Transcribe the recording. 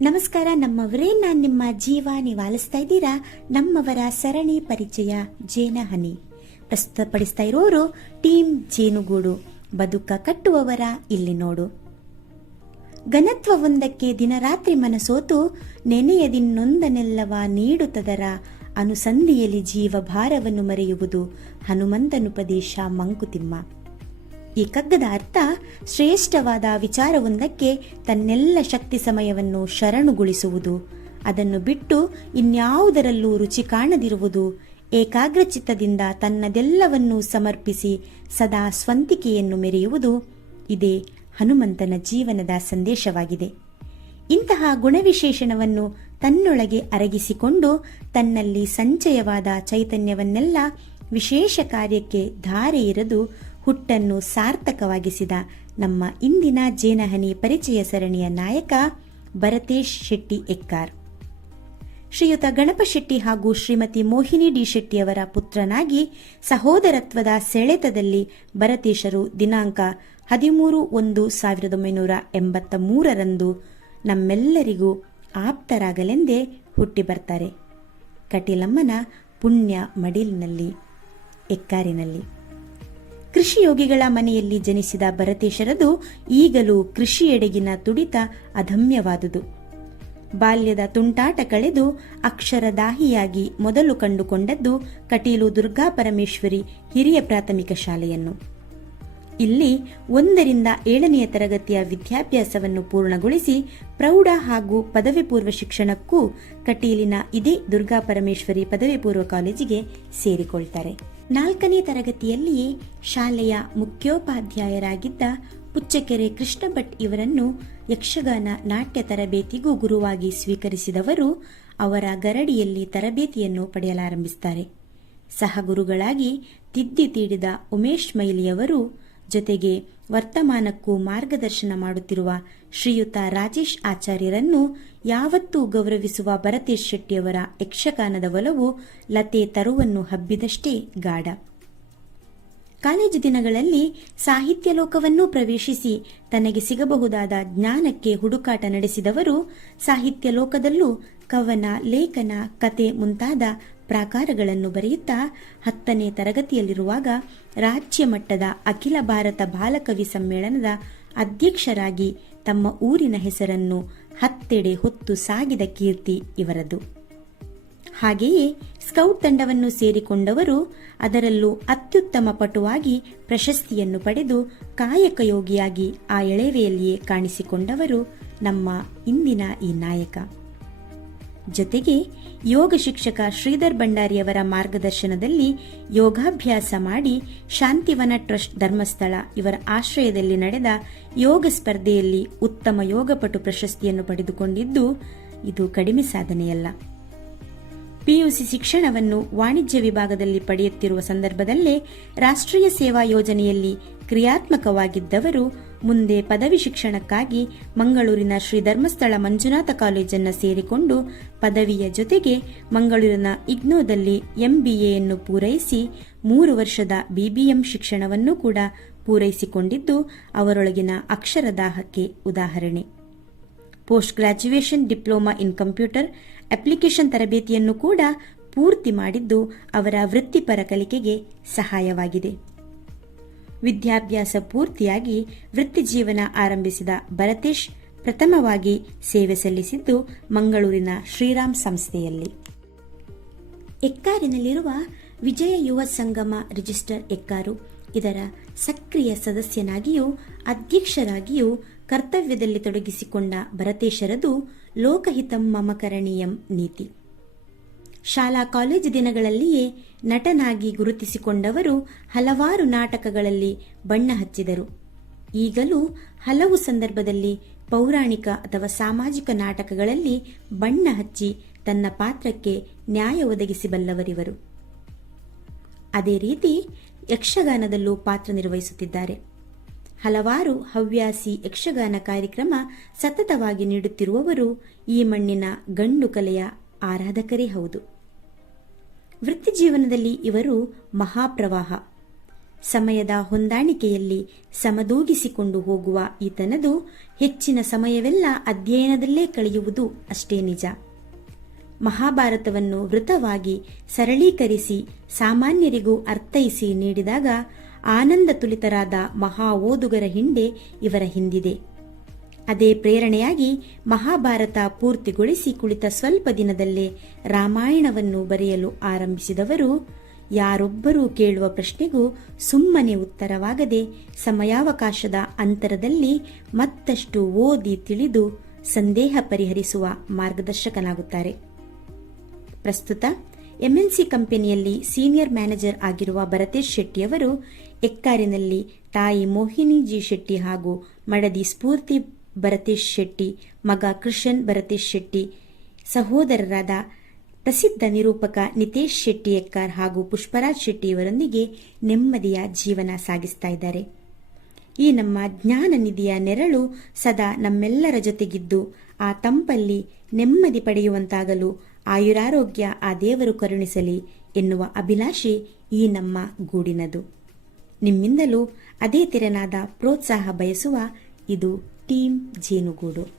ನಮಸ್ಕಾರ ನಮ್ಮವರೇ, ನಾನು ನಿಮ್ಮ ಜೀವ. ನೀವು ಆಲಿಸ್ತಾ ಇದ್ದೀರಾ ನಮ್ಮವರ ಸರಣಿ ಪರಿಚಯ ಜೇನಹನಿ. ಪ್ರಸ್ತುತಪಡಿಸ್ತಾ ಇರೋರು ಟೀಮ್ ಜೇನುಗೂಡು. ಬದುಕ ಕಟ್ಟುವವರ ಇಲ್ಲಿ ನೋಡು. ಘನತ್ವವೊಂದಕ್ಕೆ ದಿನರಾತ್ರಿ ಮನಸೋತು ನೆನೆಯದಿನ್ನೊಂದನೆಲ್ಲವ ನೀಡುತ್ತದರ ಅನುಸಂಧಿಯಲ್ಲಿ ಜೀವ ಭಾರವನ್ನು ಮರೆಯುವುದು ಹನುಮಂತನುಪದೇಶ ಮಂಕುತಿಮ್ಮ. ಈ ಕಗ್ಗದ ಅರ್ಥ ಶ್ರೇಷ್ಠವಾದ ವಿಚಾರವೊಂದಕ್ಕೆ ತನ್ನೆಲ್ಲ ಶಕ್ತಿ ಸಮಯವನ್ನು ಶರಣುಗೊಳಿಸುವುದು, ಅದನ್ನು ಬಿಟ್ಟು ಇನ್ಯಾವುದರಲ್ಲೂ ರುಚಿ ಕಾಣದಿರುವುದು, ಏಕಾಗ್ರಚಿತ್ತದಿಂದ ತನ್ನದೆಲ್ಲವನ್ನೂ ಸಮರ್ಪಿಸಿ ಸದಾ ಸ್ವಂತಿಕೆಯನ್ನು ಮೆರೆಯುವುದು. ಇದೇ ಹನುಮಂತನ ಜೀವನದ ಸಂದೇಶವಾಗಿದೆ. ಇಂತಹ ಗುಣವಿಶೇಷಣವನ್ನು ತನ್ನೊಳಗೆ ಅರಗಿಸಿಕೊಂಡು ತನ್ನಲ್ಲಿ ಸಂಚಯವಾದ ಚೈತನ್ಯವನ್ನೆಲ್ಲ ವಿಶೇಷ ಕಾರ್ಯಕ್ಕೆ ಧಾರೆ ಎರೆದು ಹುಟ್ಟನ್ನು ಸಾರ್ಥಕವಾಗಿಸಿದ ನಮ್ಮ ಇಂದಿನ ಜೇನಹನಿ ಪರಿಚಯ ಸರಣಿಯ ನಾಯಕ ಭರತೇಶ್ ಶೆಟ್ಟಿ ಎಕ್ಕಾರ್. ಶ್ರೀಯುತ ಗಣಪ ಶೆಟ್ಟಿ ಹಾಗೂ ಶ್ರೀಮತಿ ಮೋಹಿನಿ ಡಿ ಶೆಟ್ಟಿಯವರ ಪುತ್ರನಾಗಿ ಸಹೋದರತ್ವದ ಸೆಳೆತದಲ್ಲಿ ಭರತೇಶರು ದಿನಾಂಕ 13/1/1983 ನಮ್ಮೆಲ್ಲರಿಗೂ ಆಪ್ತರಾಗಲೆಂದೇ ಹುಟ್ಟಿ ಬರ್ತಾರೆ. ಕಟೀಲಮ್ಮನ ಪುಣ್ಯ ಮಡಿಲಿನಲ್ಲಿ, ಎಕ್ಕಾರಿನಲ್ಲಿ. ಕೃಷಿಯೋಗಿಗಳ ಮನೆಯಲ್ಲಿ ಜನಿಸಿದ ಭರತೇಶರದು ಈಗಲೂ ಕೃಷಿಯೆಡೆಗಿನ ತುಡಿತ ಅದಮ್ಯವಾದುದು. ಬಾಲ್ಯದ ತುಂಟಾಟ ಕಳೆದು ಅಕ್ಷರದಾಹಿಯಾಗಿ ಮೊದಲು ಕಂಡುಕೊಂಡದ್ದು ಕಟೀಲು ದುರ್ಗಾಪರಮೇಶ್ವರಿ ಹಿರಿಯ ಪ್ರಾಥಮಿಕ ಶಾಲೆಯನ್ನು. ಇಲ್ಲಿ 1ರಿಂದ 7ನೇ ತರಗತಿಯ ವಿದ್ಯಾಭ್ಯಾಸವನ್ನು ಪೂರ್ಣಗೊಳಿಸಿ ಪ್ರೌಢ ಹಾಗೂ ಪದವಿ ಪೂರ್ವ ಶಿಕ್ಷಣಕ್ಕೂ ಕಟೀಲಿನ ಇದೇ ದುರ್ಗಾಪರಮೇಶ್ವರಿ ಪದವಿ ಪೂರ್ವ ಕಾಲೇಜಿಗೆ ಸೇರಿಕೊಳ್ತಾರೆ. 4ನೇ ತರಗತಿಯಲ್ಲಿಯೇ ಶಾಲೆಯ ಮುಖ್ಯೋಪಾಧ್ಯಾಯರಾಗಿದ್ದ ಪುಚ್ಚಕೆರೆ ಕೃಷ್ಣ ಭಟ್ ಇವರನ್ನು ಯಕ್ಷಗಾನ ನಾಟ್ಯ ತರಬೇತಿಗೂ ಗುರುವಾಗಿ ಸ್ವೀಕರಿಸಿದವರು ಅವರ ಗರಡಿಯಲ್ಲಿ ತರಬೇತಿಯನ್ನು ಪಡೆಯಲಾರಂಭಿಸುತ್ತಾರೆ. ಸಹಗುರುಗಳಾಗಿ ತಿದ್ದಿ ತೀಡಿದ ಉಮೇಶ್ ಮೈಲಿಯವರು, ಜೊತೆಗೆ ವರ್ತಮಾನಕ್ಕೂ ಮಾರ್ಗದರ್ಶನ ಮಾಡುತ್ತಿರುವ ಶ್ರೀಯುತ ರಾಜೇಶ್ ಆಚಾರ್ಯರನ್ನು ಯಾವತ್ತೂ ಗೌರವಿಸುವ ಭರತೇಶ್ ಶೆಟ್ಟಿಯವರ ಯಕ್ಷಗಾನದ ಒಲವು ಲತೆ ತರುವನ್ನು ಹಬ್ಬಿದಷ್ಟೇ ಗಾಢ. ಕಾಲೇಜು ದಿನಗಳಲ್ಲಿ ಸಾಹಿತ್ಯ ಲೋಕವನ್ನೂ ಪ್ರವೇಶಿಸಿ ತನಗೆ ಸಿಗಬಹುದಾದ ಜ್ಞಾನಕ್ಕೆ ಹುಡುಕಾಟ ನಡೆಸಿದವರು ಸಾಹಿತ್ಯ ಲೋಕದಲ್ಲೂ ಕವನ, ಲೇಖನ, ಕತೆ ಮುಂತಾದ ಪ್ರಾಕಾರಗಳನ್ನು ಬರೆಯುತ್ತಾ 10ನೇ ತರಗತಿಯಲ್ಲಿರುವಾಗ ರಾಜ್ಯ ಮಟ್ಟದ ಅಖಿಲ ಭಾರತ ಬಾಲಕವಿ ಸಮ್ಮೇಳನದ ಅಧ್ಯಕ್ಷರಾಗಿ ತಮ್ಮ ಊರಿನ ಹೆಸರನ್ನು 10 ಹೊತ್ತು ಸಾಗಿದ ಕೀರ್ತಿ ಇವರದು. ಹಾಗೆಯೇ ಸ್ಕೌಟ್ ತಂಡವನ್ನು ಸೇರಿಕೊಂಡವರು ಅದರಲ್ಲೂ ಅತ್ಯುತ್ತಮ ಪಟುವಾಗಿ ಪ್ರಶಸ್ತಿಯನ್ನು ಪಡೆದು ಕಾಯಕಯೋಗಿಯಾಗಿ ಆ ಎಳೆವೆಯಲ್ಲಿಯೇ ಕಾಣಿಸಿಕೊಂಡವರು ನಮ್ಮ ಇಂದಿನ ಈ ನಾಯಕ. ಜೊತೆಗೆ ಯೋಗ ಶಿಕ್ಷಕ ಶ್ರೀಧರ್ ಭಂಡಾರಿಯವರ ಮಾರ್ಗದರ್ಶನದಲ್ಲಿ ಯೋಗಾಭ್ಯಾಸ ಮಾಡಿ ಶಾಂತಿವನ ಟ್ರಸ್ಟ್ ಧರ್ಮಸ್ಥಳ ಇವರ ಆಶ್ರಯದಲ್ಲಿ ನಡೆದ ಯೋಗ ಸ್ಪರ್ಧೆಯಲ್ಲಿ ಉತ್ತಮ ಯೋಗಪಟು ಪ್ರಶಸ್ತಿಯನ್ನು ಪಡೆದುಕೊಂಡಿದ್ದು ಇದು ಕಡಿಮೆ ಸಾಧನೆಯಲ್ಲ. ಪಿಯುಸಿ ಶಿಕ್ಷಣವನ್ನು ವಾಣಿಜ್ಯ ವಿಭಾಗದಲ್ಲಿ ಪಡೆಯುತ್ತಿರುವ ಸಂದರ್ಭದಲ್ಲೇ ರಾಷ್ಟ್ರೀಯ ಸೇವಾ ಯೋಜನೆಯಲ್ಲಿ ಕ್ರಿಯಾತ್ಮಕವಾಗಿದ್ದವರು ಮುಂದೆ ಪದವಿ ಶಿಕ್ಷಣಕ್ಕಾಗಿ ಮಂಗಳೂರಿನ ಶ್ರೀ ಧರ್ಮಸ್ಥಳ ಮಂಜುನಾಥ ಕಾಲೇಜನ್ನು ಸೇರಿಕೊಂಡು ಪದವಿಯ ಜೊತೆಗೆ ಮಂಗಳೂರಿನ ಇಗ್ನೋದಲ್ಲಿ MBAಯನ್ನು ಪೂರೈಸಿ 3 ವರ್ಷದ BBM ಶಿಕ್ಷಣವನ್ನು ಕೂಡ ಪೂರೈಸಿಕೊಂಡಿದ್ದು ಅವರೊಳಗಿನ ಅಕ್ಷರದಾಹಕ್ಕೆ ಉದಾಹರಣೆ. Post graduation diploma in computer application ತರಬೇತಿಯನ್ನು ಕೂಡ ಪೂರ್ತಿ ಮಾಡಿದ್ದು ಅವರ ವೃತ್ತಿಪರ ಕಲಿಕೆಗೆ ಸಹಾಯವಾಗಿದೆ. ವಿದ್ಯಾಭ್ಯಾಸ ಪೂರ್ತಿಯಾಗಿ ವೃತ್ತಿ ಜೀವನ ಆರಂಭಿಸಿದ ಭರತೇಶ್ ಪ್ರಥಮವಾಗಿ ಸೇವೆ ಸಲ್ಲಿಸಿದ್ದು ಮಂಗಳೂರಿನ ಶ್ರೀರಾಮ್ ಸಂಸ್ಥೆಯಲ್ಲಿ. ಎಕ್ಕಾರಿನಲ್ಲಿರುವ ವಿಜಯ ಯುವ ಸಂಗಮ ರಿಜಿಸ್ಟರ್ ಎಕ್ಕಾರು ಇದರ ಸಕ್ರಿಯ ಸದಸ್ಯನಾಗಿಯೂ ಅಧ್ಯಕ್ಷರಾಗಿಯೂ ಕರ್ತವ್ಯದಲ್ಲಿ ತೊಡಗಿಸಿಕೊಂಡ ಭರತೇಶರದು ಲೋಕಹಿತಂ ಮಮ ಕರಣೀಯಂ ನೀತಿ. ಶಾಲಾ ಕಾಲೇಜು ದಿನಗಳಲ್ಲಿಯೇ ನಟನಾಗಿ ಗುರುತಿಸಿಕೊಂಡವರು ಹಲವಾರು ನಾಟಕಗಳಲ್ಲಿ ಬಣ್ಣ ಹಚ್ಚಿದರು. ಈಗಲೂ ಹಲವು ಸಂದರ್ಭದಲ್ಲಿ ಪೌರಾಣಿಕ ಅಥವಾ ಸಾಮಾಜಿಕ ನಾಟಕಗಳಲ್ಲಿ ಬಣ್ಣ ಹಚ್ಚಿ ತನ್ನ ಪಾತ್ರಕ್ಕೆ ನ್ಯಾಯ ಒದಗಿಸಬಲ್ಲವರಿವರು. ಅದೇ ರೀತಿ ಯಕ್ಷಗಾನದಲ್ಲೂ ಪಾತ್ರ ನಿರ್ವಹಿಸುತ್ತಿದ್ದಾರೆ. ಹಲವಾರು ಹವ್ಯಾಸಿ ಯಕ್ಷಗಾನ ಕಾರ್ಯಕ್ರಮ ಸತತವಾಗಿ ನೀಡುತ್ತಿರುವವರು ಈ ಮಣ್ಣಿನ ಗಂಡು ಕಲೆಯ ಆರಾಧಕರೇ ಹೌದು. ವೃತ್ತಿ ಜೀವನದಲ್ಲಿ ಇವರು ಮಹಾಪ್ರವಾಹ. ಸಮಯದ ಹೊಂದಾಣಿಕೆಯಲ್ಲಿ ಸಮದೂಗಿಸಿಕೊಂಡು ಹೋಗುವ ಈತನದು ಹೆಚ್ಚಿನ ಸಮಯವೆಲ್ಲ ಅಧ್ಯಯನದಲ್ಲೇ ಕಳೆಯುವುದು ಅಷ್ಟೇ ನಿಜ. ಮಹಾಭಾರತವನ್ನು ವೃತವಾಗಿ ಸರಳೀಕರಿಸಿ ಸಾಮಾನ್ಯರಿಗೂ ಅರ್ಥೈಸಿ ನೀಡಿದಾಗ ಆನಂದ ತುಲಿತರಾದ ಮಹಾ ಓದುಗರ ಹಿಂಡೆ ಇವರ ಹಿಂದಿದೆ. ಅದೇ ಪ್ರೇರಣೆಯಾಗಿ ಮಹಾಭಾರತ ಪೂರ್ತಿಗೊಳಿಸಿ ಕುಳಿತ ಸ್ವಲ್ಪ ದಿನದಲ್ಲೇ ರಾಮಾಯಣವನ್ನು ಬರೆಯಲು ಆರಂಭಿಸಿದವರು ಯಾರೊಬ್ಬರೂ ಕೇಳುವ ಪ್ರಶ್ನೆಗೂ ಸುಮ್ಮನೆ ಉತ್ತರವಾಗದೆ ಸಮಯಾವಕಾಶದ ಅಂತರದಲ್ಲಿ ಮತ್ತಷ್ಟು ಓದಿ ತಿಳಿದು ಸಂದೇಹ ಪರಿಹರಿಸುವ ಮಾರ್ಗದರ್ಶಕನಾಗುತ್ತಾರೆ. ಪ್ರಸ್ತುತ ಎಂಎನ್ಸಿ ಕಂಪನಿಯಲ್ಲಿ ಸೀನಿಯರ್ ಮ್ಯಾನೇಜರ್ ಆಗಿರುವ ಭರತೇಶ್ ಶೆಟ್ಟಿಯವರು ಎಕ್ಕಾರಿನಲ್ಲಿ ತಾಯಿ ಮೋಹಿನಿ ಜಿ ಶೆಟ್ಟಿ ಹಾಗೂ ಮಡದಿ ಸ್ಫೂರ್ತಿ ಭರತೇಶ್ ಶೆಟ್ಟಿ, ಮಗ ಕೃಷನ್ ಭರತೇಶ್ ಶೆಟ್ಟಿ, ಸಹೋದರರಾದ ಪ್ರಸಿದ್ಧ ನಿರೂಪಕ ನಿತೇಶ್ ಶೆಟ್ಟಿ ಎಕ್ಕಾರ್ ಹಾಗೂ ಪುಷ್ಪರಾಜ್ ಶೆಟ್ಟಿಯವರೊಂದಿಗೆ ನೆಮ್ಮದಿಯ ಜೀವನ ಸಾಗಿಸ್ತಾ ಇದ್ದಾರೆ. ಈ ನಮ್ಮ ಜ್ಞಾನ ನಿಧಿಯ ನೆರಳು ಸದಾ ನಮ್ಮೆಲ್ಲರ ಜೊತೆಗಿದ್ದು ಆ ತಂಪಲ್ಲಿ ನೆಮ್ಮದಿ ಪಡೆಯುವಂತಾಗಲು ಆಯುರಾರೋಗ್ಯ ಆ ದೇವರು ಕರುಣಿಸಲಿ ಎನ್ನುವ ಅಭಿಲಾಷೆ ಈ ನಮ್ಮ ಗೂಡಿನದು. ನಿಮ್ಮಿಂದಲೂ ಅದೇ ತೆರನಾದ ಪ್ರೋತ್ಸಾಹ ಬಯಸುವ ಇದು ಟೀಮ್ ಜೇನುಗೂಡು.